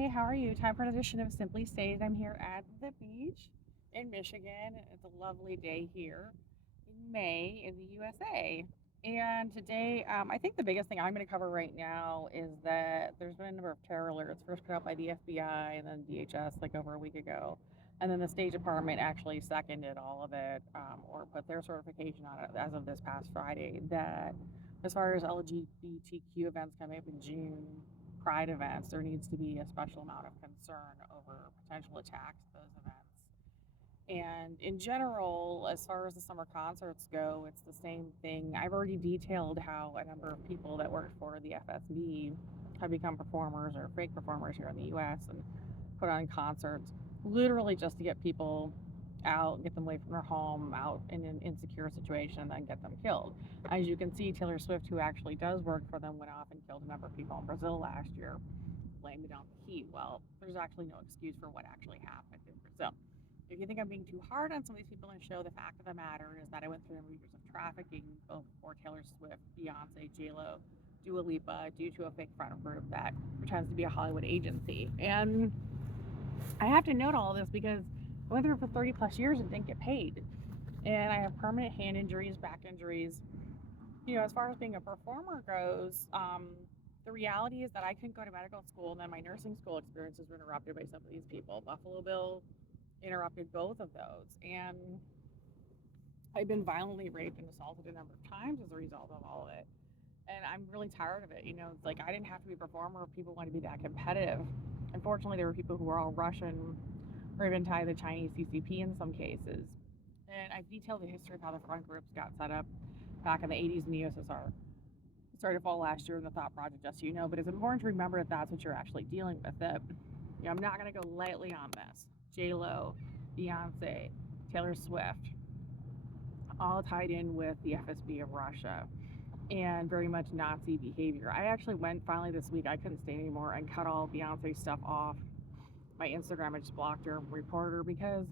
Hey, how are you? Time for an edition of Simply Stated. I'm here at the beach in Michigan. It's a lovely day here in May in the USA. And today, I think the biggest thing I'm going to cover right now is that there's been a number of terror alerts first put out by the FBI and then D.H.S. like over a week ago. And then the State Department actually seconded all of it or put their certification on it as of this past Friday that as far as LGBTQ events coming up in June, pride events, there needs to be a special amount of concern over potential attacks at those events. And in general, as far as the summer concerts go, it's the same thing. I've already detailed how a number of people that worked for the F.S.B. have become performers or fake performers here in the U.S. and put on concerts literally just to get people out, get them away from their home, out in an insecure situation, and then get them killed. As you can see, Taylor Swift, who actually does work for them, went off and killed a number of people in Brazil last year, blamed it on the heat. Well, there's actually no excuse for what actually happened in Brazil. If you think I'm being too hard on some of these people in the show, the fact of the matter is that I went through a number of years of trafficking, both for Taylor Swift, Beyonce, J.Lo, Dua Lipa, due to a fake front group that pretends to be a Hollywood agency. And I have to note all of this because I went through it for 30 plus years and didn't get paid. And I have permanent hand injuries, back injuries. As far as being a performer goes, the reality is that I couldn't go to medical school, and then my nursing school experiences were interrupted by some of these people. Buffalo Bill interrupted both of those. And I've been violently raped and assaulted a number of times as a result of all of it. And I'm really tired of it. It's like I didn't have to be a performer if people wanted to be that competitive. Unfortunately, there were people who were all Russian or even tied to the Chinese CCP in some cases. And I've detailed the history of how the front groups got set up back in the 80s in the USSR. It started to fall last year in the Thought Project, just so you know, but it's important to remember that that's what you're actually dealing with. I'm not going to go lightly on this. J.Lo, Beyonce, Taylor Swift, all tied in with the FSB of Russia and very much Nazi behavior. I actually went finally this week, I couldn't stay anymore, and cut all Beyonce stuff off my Instagram. I just blocked her, reported her, because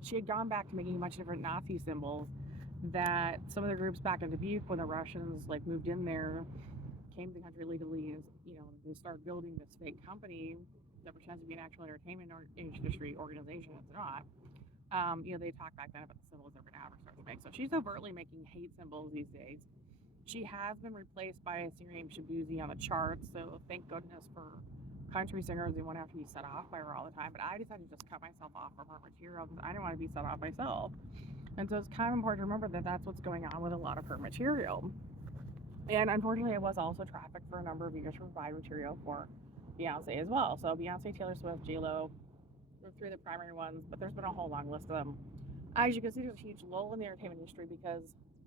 she had gone back to making a bunch of different Nazi symbols that some of the groups back in Dubuque, when the Russians moved in there, came to the country legally, and they started building this fake company that pretends to be an actual entertainment industry organization. It's not. They talk back then about the symbols they're going to have her start to make. So she's overtly making hate symbols these days. She has been replaced by a singer named Shabuzi on the charts, so thank goodness for country singers. They won't have to be set off by her all the time. But I decided to just cut myself off from her material because I didn't want to be set off myself. And so it's kind of important to remember that that's what's going on with a lot of her material. And unfortunately, I was also trafficked for a number of years to provide material for Beyonce as well. So Beyonce, Taylor Swift, J.Lo were three of the primary ones, but there's been a whole long list of them. As you can see, there's a huge lull in the entertainment industry because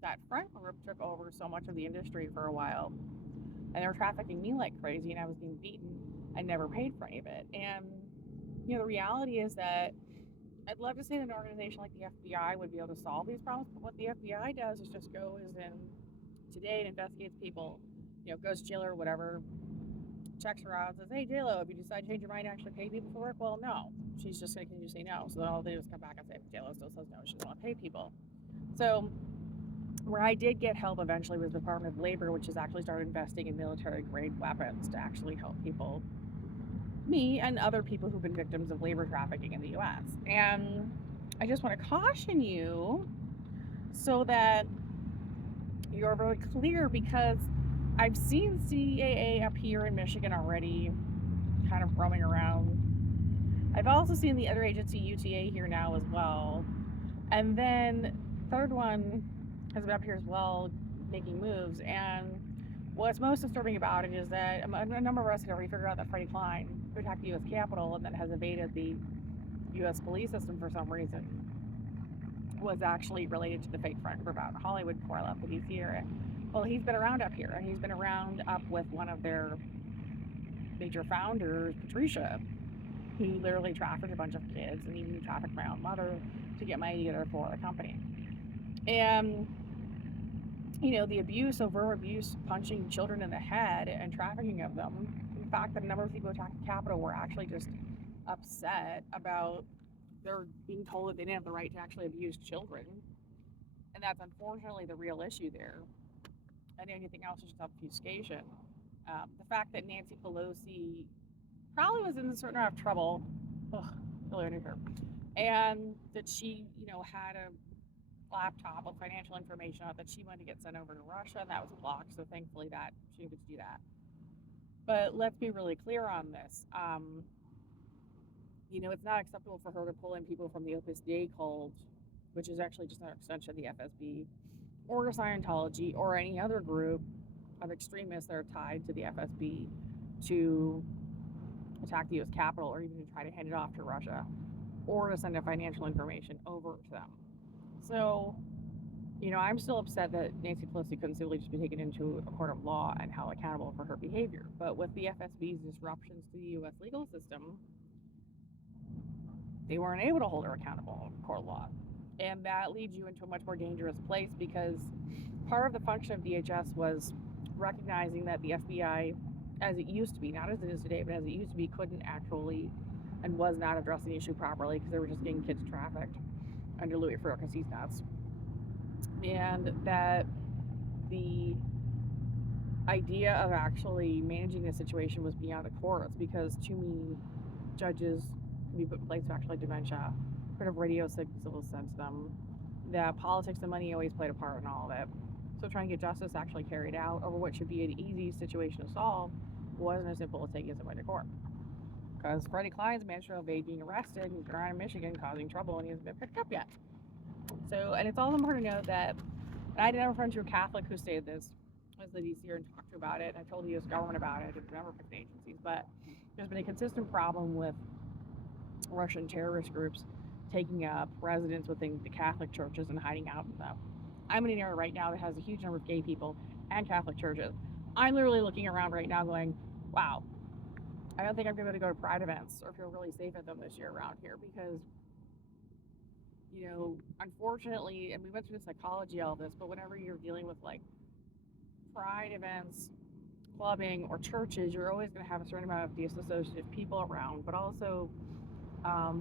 that front group took over so much of the industry for a while. And they were trafficking me like crazy, and I was being beaten and never paid for any of it. And, the reality is that I'd love to say that an organization like the F.B.I. would be able to solve these problems, but what the F.B.I. does is just goes and today it investigates people, goes to jail or whatever, checks her out, says, hey, J.Lo, if you decide to change your mind and actually pay people for work, well, no. She's just going to continue to say no. So then all they do is come back and say, J.Lo still says no, she doesn't want to pay people. So where I did get help eventually was the Department of Labor, which has actually started investing in military-grade weapons to actually help people, me and other people who've been victims of labor trafficking in the U.S. And I just want to caution you so that you're very clear, because I've seen CAA up here in Michigan already kind of roaming around. I've also seen the other agency, UTA, here now as well. And then third one has been up here as well, making moves. And what's most disturbing about it is that a number of us had already figured out that Freddie Klein, who attacked the U.S. Capitol and then has evaded the U.S. police system for some reason, was actually related to the fake front group out in Hollywood before I left the DC area. Well, he's been around up here, and he's been around up with one of their major founders, Patricia, who literally trafficked a bunch of kids and even trafficked my own mother to get money together for the company. And, the abuse, overt abuse, punching children in the head and trafficking of them, the fact that a number of people who attacked the Capitol were actually just upset about they're being told that they didn't have the right to actually abuse children. And that's unfortunately the real issue there. And anything else is just obfuscation. The fact that Nancy Pelosi probably was in a certain amount of trouble. Ugh, really under her. And that she, had a laptop with financial information on it that she wanted to get sent over to Russia, and that was blocked. So thankfully, that she didn't get to do that. But let's be really clear on this. It's not acceptable for her to pull in people from the Opus Dei cult, which is actually just an extension of the F.S.B, or Scientology, or any other group of extremists that are tied to the F.S.B to attack the U.S. Capitol, or even to try to hand it off to Russia, or to send a financial information over to them. So, I'm still upset that Nancy Pelosi couldn't simply just be taken into a court of law and held accountable for her behavior. But with the F.S.B's disruptions to the U.S. legal system, they weren't able to hold her accountable in court of law. And that leads you into a much more dangerous place, because part of the function of D.H.S was recognizing that the F.B.I, as it used to be, not as it is today, but as it used to be, couldn't actually and was not addressing the issue properly, because they were just getting kids trafficked under Louis Farrakhan, because he's nuts. And that the idea of actually managing the situation was beyond the courts, because too many judges can be put in place to actually dementia, heard of radio signals sent to them, that politics and money always played a part in all of it. So trying to get justice actually carried out over what should be an easy situation to solve wasn't as simple as taking somebody to court. Because Freddie Klein's managed to evade being arrested, and he's been around in Michigan causing trouble, and he hasn't been picked up yet. So, and it's all important to note that, and I did have a friend who was Catholic who stated this, as the DC and talked to about it, and I told the U.S. government about it, and a number of different agencies, but there's been a consistent problem with Russian terrorist groups taking up residence within the Catholic churches and hiding out in them. I'm in an area right now that has a huge number of gay people and Catholic churches. I'm literally looking around right now going, wow, I don't think I'm going to go to pride events or feel really safe at them this year around here, because, unfortunately, and we went through the psychology of all this, but whenever you're dealing with like pride events, clubbing, or churches, you're always going to have a certain amount of disassociative people around, but also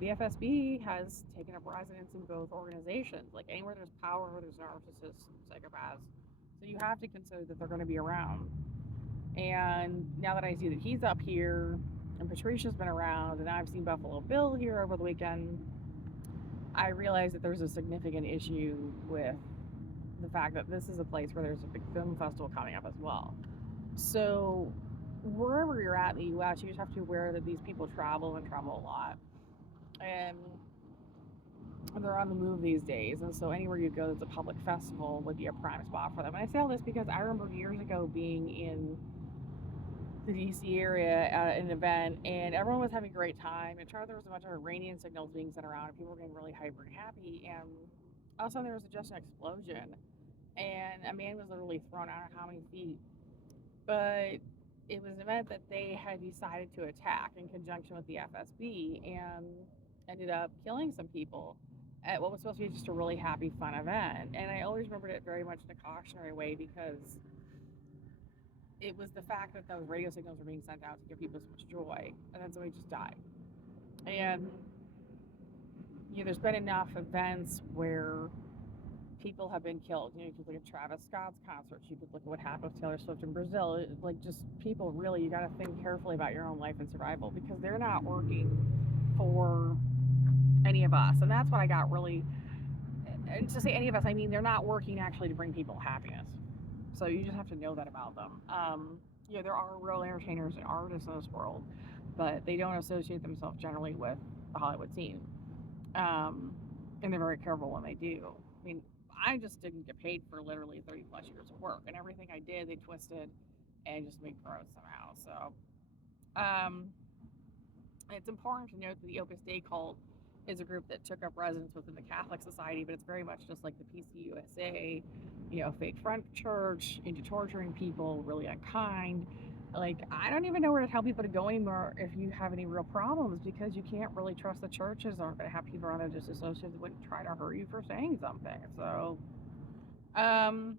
the F.S.B has taken up residence in both organizations. Like anywhere there's power, there's narcissists, psychopaths. So you have to consider that they're going to be around. And now that I see that he's up here, and Patricia's been around, and I've seen Buffalo Bill here over the weekend, I realize that there's a significant issue with the fact that this is a place where there's a big film festival coming up as well. So wherever you're at in the U.S., you just have to be aware that these people travel and travel a lot. And they're on the move these days, and so anywhere you go that's a public festival would be a prime spot for them. And I say all this because I remember years ago being in the DC area at an event, and everyone was having a great time. And there was a bunch of Iranian signals being sent around, and people were getting really hyper and happy. And all of a sudden, there was just an explosion, and a man was literally thrown out of how many feet. But it was an event that they had decided to attack in conjunction with the F.S.B, and ended up killing some people at what was supposed to be just a really happy, fun event. And I always remembered it very much in a cautionary way, because it was the fact that those radio signals were being sent out to give people so much joy, and then somebody just died. And there's been enough events where people have been killed. You could look at Travis Scott's concerts. You could look at what happened with Taylor Swift in Brazil. Like, just people, really, you got to think carefully about your own life and survival, because they're not working for any of us. And that's what I got really, and to say any of us, I mean, they're not working actually to bring people happiness. So you just have to know that about them. There are real entertainers and artists in this world, but they don't associate themselves generally with the Hollywood scene. And they're very careful when they do. I mean, I just didn't get paid for literally 30 plus years of work, and everything I did, they twisted and just made gross somehow. So, it's important to note that the Opus-Dei cult is a group that took up residence within the Catholic Society, but it's very much just like the PC U.S.A, fake front church, into torturing people, really unkind. Like, I don't even know where to tell people to go anymore if you have any real problems, because you can't really trust the churches aren't going to have people around there just associated that wouldn't try to hurt you for saying something. So, and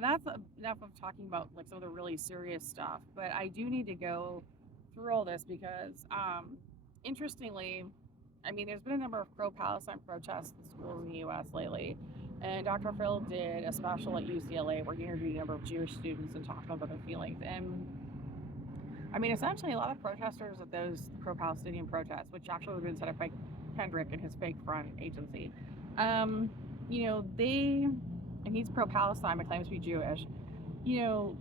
that's enough of talking about like some of the really serious stuff. But I do need to go through all this because, interestingly, I mean, there's been a number of pro-Palestine protests in schools in the U.S. lately. And Dr. Phil did a special at UCLA where he interviewed a number of Jewish students and talked about their feelings. And I mean, essentially, a lot of protesters at those pro-Palestinian protests, which actually have been set up by Kendrick and his fake front agency, um, they, and he's pro-Palestine but claims to be Jewish. You know,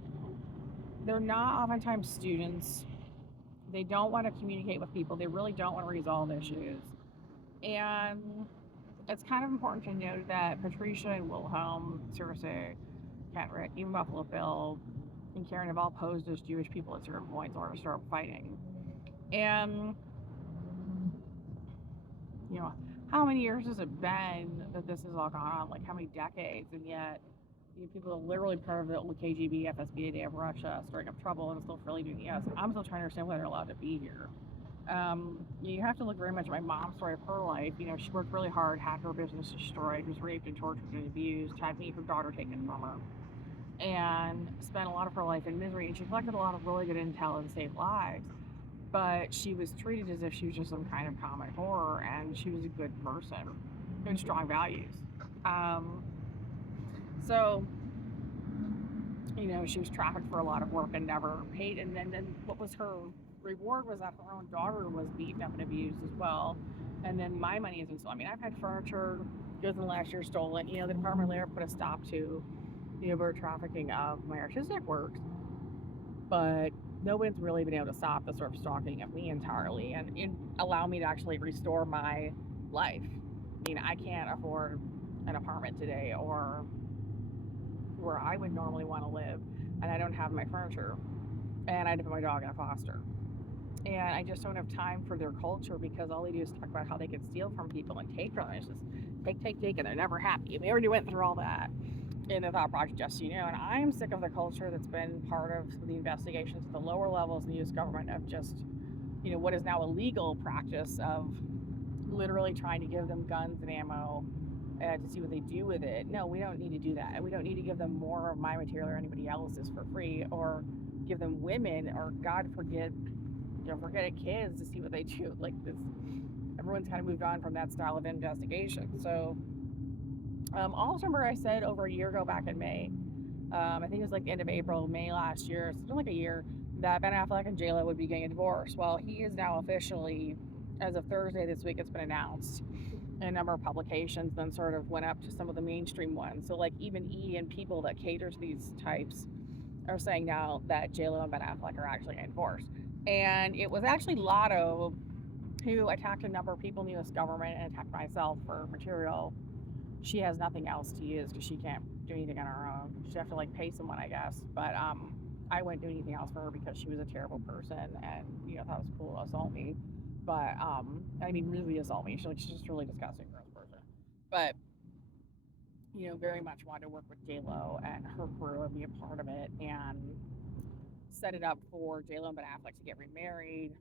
they're not oftentimes students. They don't want to communicate with people. They really don't want to resolve issues. And it's kind of important to note that Patricia and Wilhelm, seriously, Kendrick, even Buffalo Bill, and Karen have all posed as Jewish people at certain points in order to start fighting. And, you know, how many years has it been that this has all gone on? Like, how many decades? And yet, people are literally part of the KGB, F.S.B, they have Russia stirring up trouble and still freely doing the US. I'm still trying to understand why they're allowed to be here. You have to look very much at my mom's story of her life. She worked really hard, had her business destroyed, was raped and tortured and abused, had me, her daughter, taken from her, and spent a lot of her life in misery. And she collected a lot of really good intel and saved lives. But she was treated as if she was just some kind of comic horror, and she was a good person, good, strong values. Um, so, she was trafficked for a lot of work and never paid. And then what was her reward was that her own daughter was beaten up and abused as well. And then my money isn't stolen. I mean, I've had furniture goods in the last year stolen. The Department later put a stop to the overt trafficking of my artistic works, but nobody's really been able to stop the sort of stalking of me entirely and allow me to actually restore my life. I can't afford an apartment today or where I would normally want to live, and I don't have my furniture, and I had to put my dog in a foster. And I just don't have time for their culture because all they do is talk about how they can steal from people and take from them. It's just take, and they're never happy. We already went through all that in the Thought Project, just so you know. And I'm sick of the culture that's been part of the investigations at the lower levels in the U.S. government of just, what is now a legal practice of literally trying to give them guns and ammo to see what they do with it. No, we don't need to do that. We don't need to give them more of my material or anybody else's for free, or give them women, or God forbid, forget it, kids, to see what they do. Like this, everyone's kind of moved on from that style of investigation. So, also remember I said over a year ago, back in May, I think it was like the end of April, May last year, it's been like a year, that Ben Affleck and J.Lo would be getting a divorce. Well, he is now officially, as of Thursday this week, it's been announced in a number of publications, then sort of went up to some of the mainstream ones. So, like, even E! And people that cater to these types are saying now that J.Lo and Ben Affleck are actually getting divorced. And it was actually Lotto who attacked a number of people in the U.S. government and attacked myself for material. She has nothing else to use because she can't do anything on her own. She'd have to like pay someone, I guess. But I wouldn't do anything else for her because she was a terrible person, and thought it was cool to assault me. But I mean, really assault me. She's just a really disgusting, gross person. But very much wanted to work with J Lo and her crew and be a part of it, and set it up for J Lo and Ben Affleck to get remarried.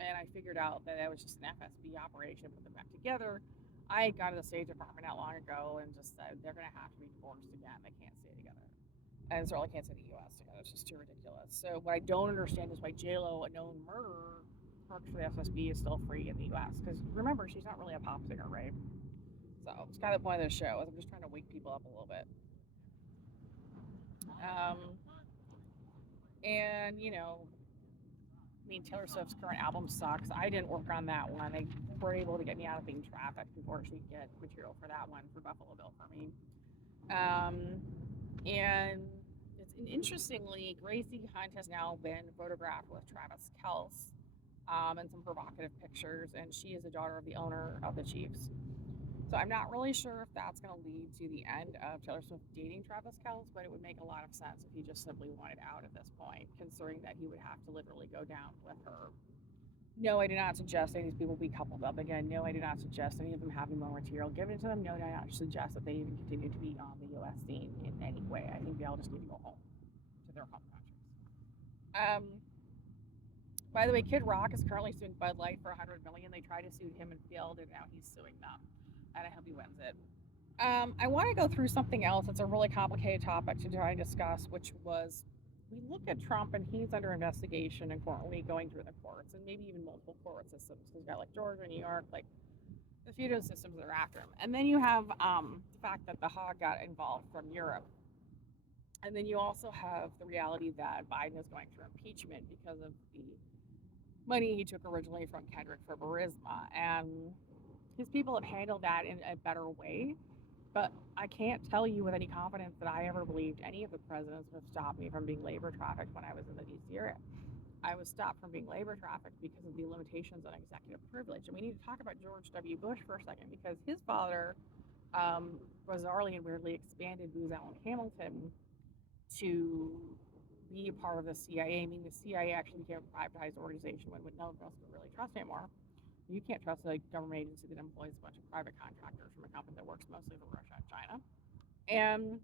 And I figured out that it was just an F.S.B operation, put them back together. I got to the State Department not long ago and just said they're going to have to be divorced again. They can't stay together. And certainly can't stay in the U.S. together. It's just too ridiculous. So what I don't understand is why J.Lo, a known murderer, works for the F.S.B, is still free in the U.S. Because remember, she's not really a pop singer, right? So it's kind of the point of the show. I'm just trying to wake people up a little bit. Um, and I mean, Taylor Swift's current album sucks. I didn't work on that one. They were able to get me out of being trafficked before she could get material for that one for Buffalo Bill for me. Um, and interestingly, Gracie Hunt has now been photographed with Travis Kelce and some provocative pictures, and she is the daughter of the owner of the Chiefs. So I'm not really sure if that's going to lead to the end of Taylor Swift dating Travis Kelce, but it would make a lot of sense if he just simply wanted out at this point, considering that he would have to literally go down with her. No, I do not suggest any of these people be coupled up again. No, I do not suggest any of them having more material given to them. No, I do not suggest that they even continue to be on the U.S. scene in any way. I think they all just need to go home to their home countries. By the way, Kid Rock is currently suing Bud Light for $100 million. They tried to sue him and failed, and now he's suing them, and I hope he wins it. I want to go through something else. It's a really complicated topic to try and discuss, which was we look at Trump and he's under investigation and currently going through the courts and maybe even multiple court systems. He's got like Georgia, New York, like a few of those systems that are after him. And then you have the fact that the Hague got involved from Europe. And then you also have the reality that Biden is going through impeachment because of the money he took originally from Kendrick for Burisma. And his people have handled that in a better way. But I can't tell you with any confidence that I ever believed any of the presidents would have stopped me from being labor trafficked when I was in the DC area. I was stopped from being labor trafficked because of the limitations on executive privilege. And we need to talk about George W. Bush for a second because his father, bizarrely and weirdly, expanded Booz Allen Hamilton to be a part of the CIA. I mean, the CIA actually became a privatized organization when none of us could really trust anymore. You can't trust a government agency that employs a bunch of private contractors from a company that works mostly for Russia and China. And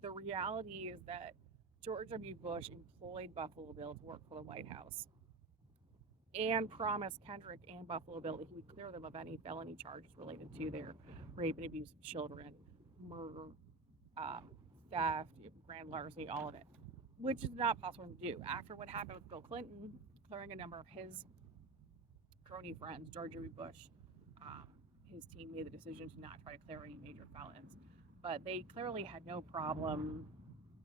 the reality is that George W. Bush employed Buffalo Bill to work for the White House and promised Kendrick and Buffalo Bill that he would clear them of any felony charges related to their rape and abuse of children, murder, um, theft, grand larceny, all of it, which is not possible to do. After what happened with Bill Clinton, clearing a number of his crony friends, George W. Bush, um, his team made the decision to not try to clear any major felons. But they clearly had no problem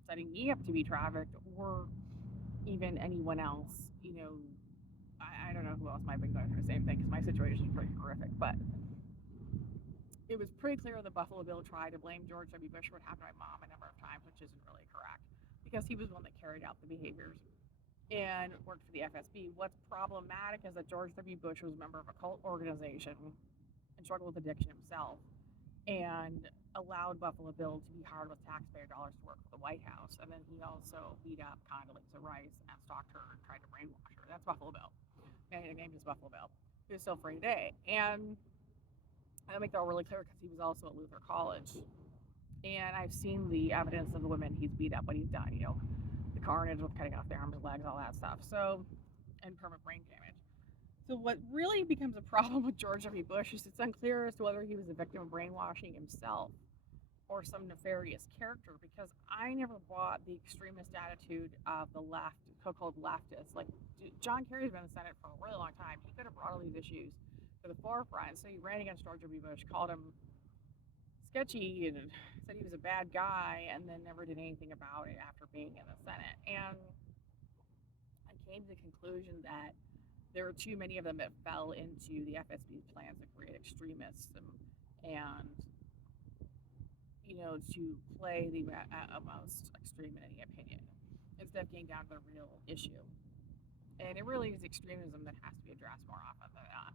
setting me up to be trafficked or even anyone else. I don't know who else might have been going through the same thing because my situation is pretty horrific. But it was pretty clear that Buffalo Bill tried to blame George W. Bush for what happened to my mom a number of times, which isn't really correct because he was the one that carried out the behaviors and worked for the F.S.B. What's problematic is that George W. Bush was a member of a cult organization and struggled with addiction himself and allowed Buffalo Bill to be hired with taxpayer dollars to work for the White House. And then he also beat up Condoleezza Rice and stalked her and tried to brainwash her. That's Buffalo Bill. And his name is Buffalo Bill, who's still free today. And I make that really clear because he was also at Luther College. And I've seen the evidence of the women he's beat up, what he's done, the carnage with cutting off their arms and legs, all that stuff. So, and permanent brain damage. So, what really becomes a problem with George W. Bush is it's unclear as to whether he was a victim of brainwashing himself or some nefarious character because I never bought the extremist attitude of the left, so-called leftists. Like John Kerry's been in the Senate for a really long time. He could have brought all these issues to the forefront. So he ran against George W. Bush, called him sketchy, and said he was a bad guy, and then never did anything about it after being in the Senate. And I came to the conclusion that there were too many of them that fell into the FSB's plans to create extremism and to play the most extreme in any opinion instead of getting down to the real issue. And it really is extremism that has to be addressed more often than not.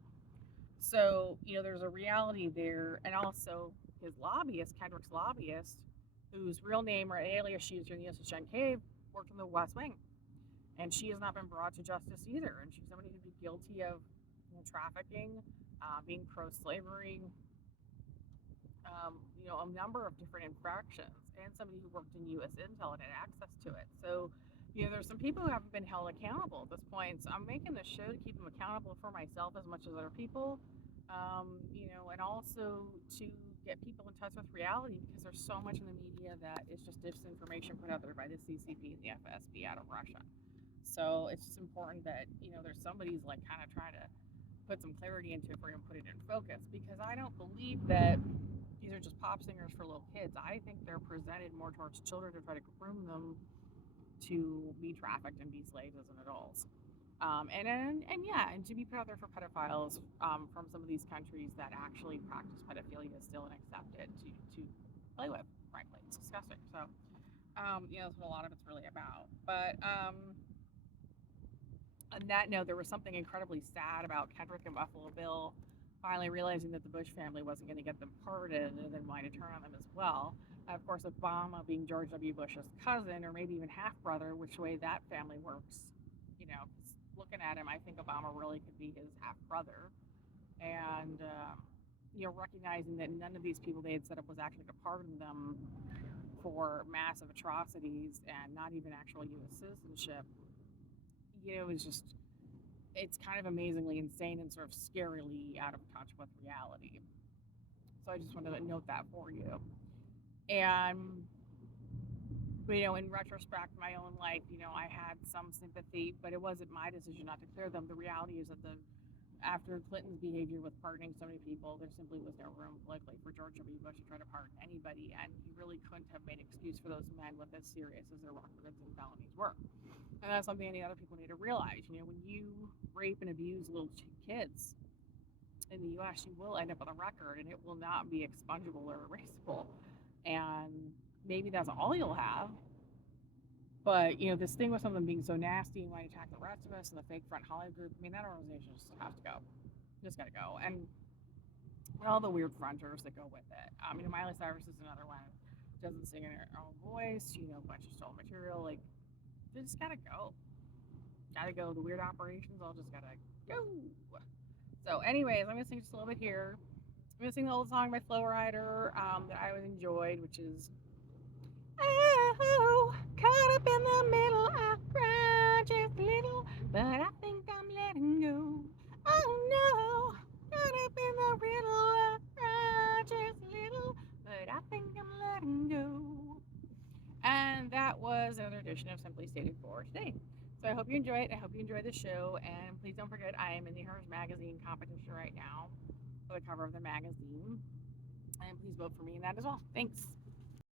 So, there's a reality there. And also, his lobbyist, Kendrick's lobbyist, whose real name or alias she is in the U.S.A. Cave, worked in the West Wing. And she has not been brought to justice either. And she's somebody who'd be guilty of trafficking, being pro slavery, a number of different infractions, and somebody who worked in U.S. Intel and had access to it. So, there's some people who haven't been held accountable at this point. So I'm making this show to keep them accountable for myself as much as other people, and also to get people in touch with reality because there's so much in the media that is just disinformation put out there by the CCP and the FSB out of Russia. So it's just important that, there's somebody's like kind of trying to put some clarity into it for you and put it in focus because I don't believe that these are just pop singers for little kids. I think they're presented more towards children to try to groom them to be trafficked and be slaves as an adult. And yeah, and to be put out there for pedophiles from some of these countries that actually practice pedophilia still and accept it to play with. Frankly, it's disgusting. So, that's what a lot of it's really about. But on that note, there was something incredibly sad about Kendrick and Buffalo Bill finally realizing that the Bush family wasn't going to get them pardoned and then wanting to turn on them as well. Of course, Obama being George W. Bush's cousin or maybe even half brother, which way that family works, looking at him, I think Obama really could be his half brother. And, recognizing that none of these people they had set up was actually to pardon them for massive atrocities and not even actual U.S. citizenship, it was just it's kind of amazingly insane and sort of scarily out of touch with reality. So I just wanted to note that for you. And, in retrospect, my own life, I had some sympathy, but it wasn't my decision not to clear them. The reality is that the after Clinton's behavior with pardoning so many people, there simply was no room politically for George W. Bush to try to pardon anybody, and he really couldn't have made an excuse for those men with as serious as their records and felonies were. And that's something any other people need to realize. When you rape and abuse little kids in the U.S., you will end up with a record, and it will not be expungible or erasable. And maybe that's all you'll have. But this thing with something being so nasty and why attack the rest of us and the fake front Hollywood group, I mean, that organization just has to go. Just gotta go. And all the weird fronters that go with it. Miley Cyrus is another one. Doesn't sing in her own voice. A bunch of stolen material. Like, they just gotta go. Gotta go. The weird operations all just gotta go. So, anyways, I'm gonna sing just a little bit here. I'm gonna sing the old song by Flo Rida that I always enjoyed, which is oh, caught up in the middle, I cry just a little, but I think I'm letting go. Oh no, caught up in the riddle, I cry just a little, but I think I'm letting go. And that was another edition of Simply Stated for today. So I hope you enjoy it. I hope you enjoy the show. And please don't forget, I am in the Hers Magazine competition right now for the cover of the magazine. And please vote for me in that as well. Thanks.